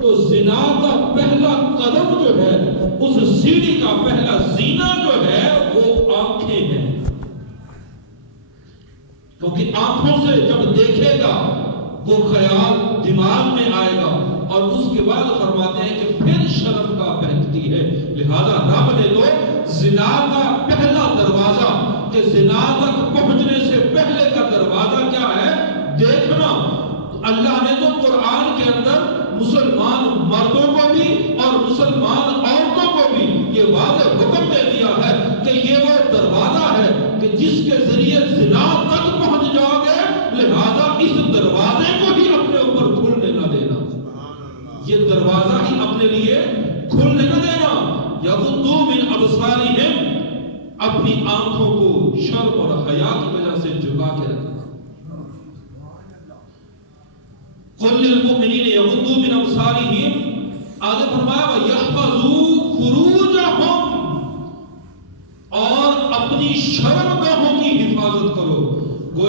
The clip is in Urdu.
تو زنا کا پہلا قدم جو ہے، اس سیڑھی کا پہلا زینہ جو ہے وہ آنکھیں ہیں، کیونکہ آنکھوں سے جب دیکھے گا وہ خیال دماغ میں آئے گا، اور اس کے بعد فرماتے ہیں کہ پھر شرف کا پہنچتی ہے۔ لہذا رب نے تو زنا کا پہلا دروازہ، کہ زنا تک پہنچنے سے پہلے کا دروازہ کیا ہے؟ دیکھنا۔ اللہ نے تو قرآن کے اندر مسلمان مردوں کو بھی اور مسلمان عورتوں کو بھی یہ واضح حکم دے دیا ہے کہ یہ وہ دروازہ ہے کہ جس کے ذریعے زنا تک پہنچ جاؤ گے، لہذا اس دروازے کو ہی اپنے اوپر کھلنے نہ دینا، یہ دروازہ ہی اپنے لیے کھلنے نہ دینا۔ یغضوا من ابصارہم، اپنی آنکھوں کو شرم اور حیا کی وجہ سے جھکا کے رکھنا۔ قل للمؤمنین یغضوا من ابصارہم، آگے فرمایا وَيَحْفَظُوا فُرُوجَهُمْ، اور اپنی شرمگاہوں کی حفاظت کرو۔